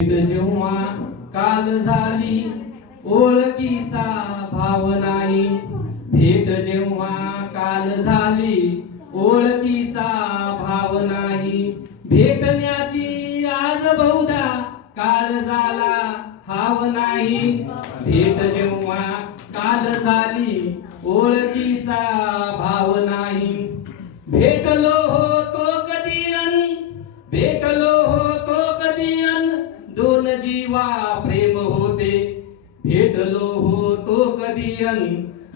जेव्हा काल झाली ओळखीचा भाव नाही. भेट जेव्हा काल झाली ओळखीचा भाव नाही. भेटण्याची आज बहुधा काळ झाला हाव नाही. भेट जेव्हा काल झाली ओळखीचा भाव नाही. भेटलो होतो कधी अन भेटलो हो जीवा प्रेम होते भेटलो होतो कधी अन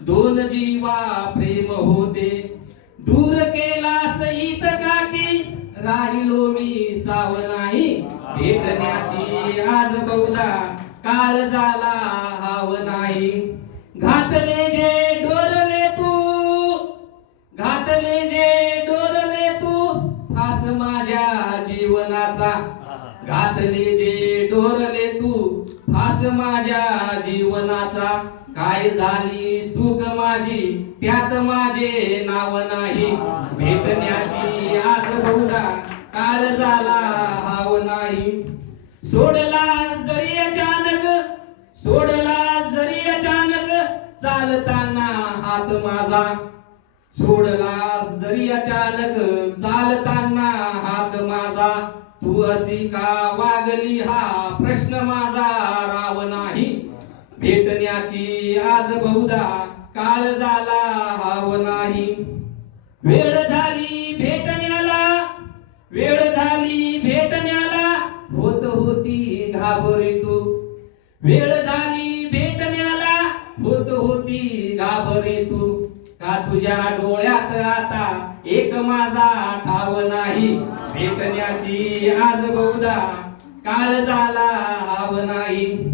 दोन जीवा प्रेम होते. दूर केला सहित काकी राहिलो मी साव नाही भेटण्याची आज बहुधा काळ झाला हाव नाही घातले जे डोरले तू घातले जे डोरले तू फास माझ्या जीवनाचा घातले जे डोरले तू फास माझ्या जीवनाचा. काय झाली चूक माझी त्यात माझे नाव नाही. भेटण्याची आज बहुधा काळ झाला हाव नाही. सोडला जरी अचानक सोडला जरी अचानक चालताना हात माझा. सोडला जरी अचानक तू असी का वागली हा प्रश्न माझा राव नाही. भेटण्याची आज बहुधा काळ झाला हाव नाही. वेळ झाली भेटण्याला वेळ झाली भेटण्याला होत होती घाबरे तू वेळ झाली भेटण्याला होत होती घाबरे तू का तुझ्या डोळ्यात आता एक माझा ठाव नाही? वेतन्याची आज बहुधा काळ झाला हाव नाही.